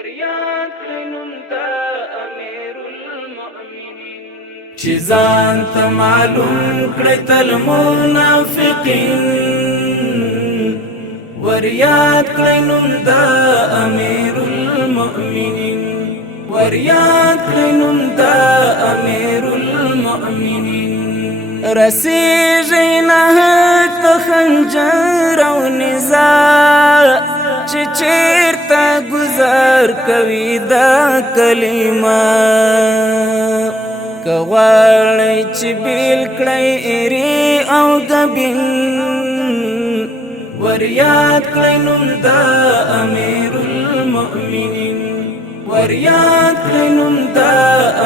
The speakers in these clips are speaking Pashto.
وریاد کړنم دا امیر المؤمنین چې ځان ته معلوم کړی تل منافقین وریاد کړنم دا امیر المؤمنین وریاد کړنم دا امیر المؤمنین رسیږي نه ته خنجر او نزاع چې چیرته گزار کوي دا کلمه که غواړئ چې بیل کړئ ایرې او ګبین وریاد کړئ نوم دا امیر المؤمنین وریاد کړئ نوم دا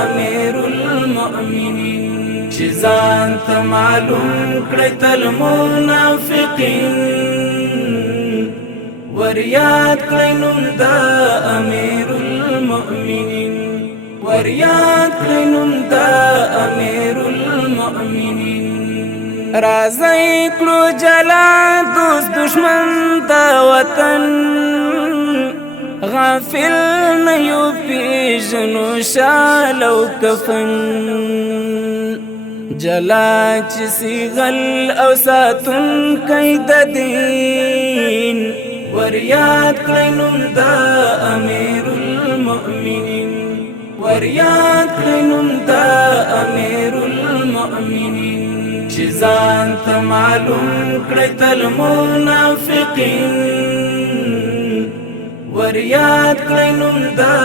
امیر المؤمنین چې ځان ته معلوم کړئ تل منافقین وریاد کړئ نوم دا امیر المؤمنین وریاد کړئ نوم دا امیر المؤمنین راځئ کړو جلا دوست دشمن دا وطن غافل نه یو پیژنو شال او کفن جلا چې سیغل او ساتون کید دین وریاد کړئ نوم دا امیر المؤمنین وریاد کړئ نوم دا امیر المؤمنین چې ځان ته معلوم کړئ تل منافقین وریاد کړئ نوم دا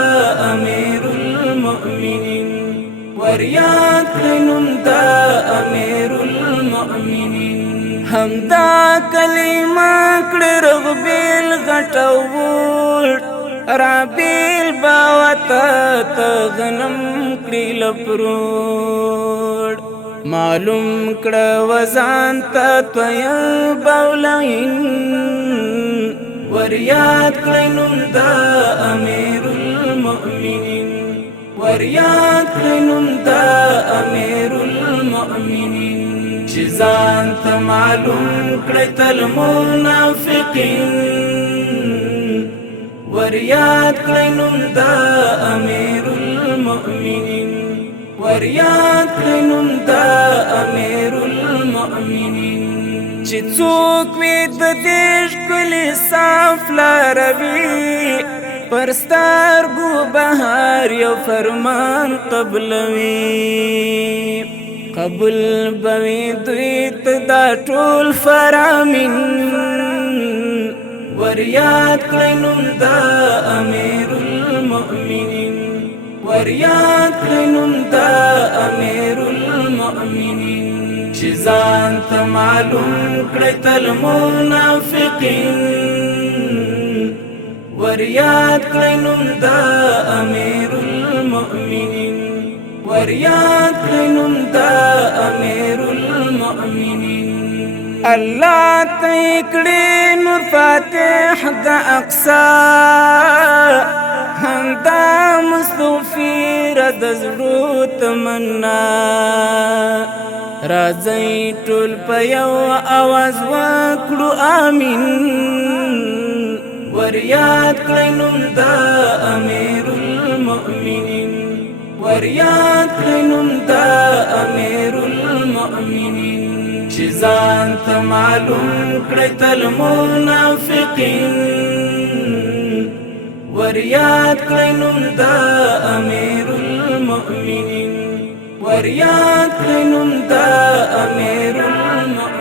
امیر المؤمنین وریاد کړئ نوم دا امیر المؤمنین همدا کلمه کړه رغبیل غټول رابیل باوتا ته غنم کړي لپروړ معلوم کړه وزان ته طیب اولین وریاد کړئ نوم دا امیر المؤمنین وریاد کړئ نوم دا امیر المؤمنین چې ځان ته معلوم کړئ تل منافقین وریاد کړئ نوم دا امیر المؤمنین وریاد کړئ نوم دا امیر المؤمنین چې څوک وي د دې ښکلي صاف لاروي پر سترګو بهار یو فرمان قبلوي قبول بوي دوی ته دا ټول فرامین وریاد کړئ نوم دا امیر المؤمنین وریاد کړئ نوم دا امیر المؤمنین چې ځان ته معلوم کړئ تل منافقین وریاد کړئ نوم دا امیر المؤمنین وریاد کړئ نوم دا امیر المؤمنین الله ته کړي نور فاتح د اقصا همدا مستغفر د زړه تمنا راځي ټول په یو आवाज وکړو امين وریاد کړئ نوم دا امیر المؤمنین وریاد کړئ نوم دا امیر المؤمنین چې ځان ته معلوم کړئ تل منافقین وریاد کړئ نوم دا امیر المؤمنین وریاد کړئ نوم دا امیر المؤمنین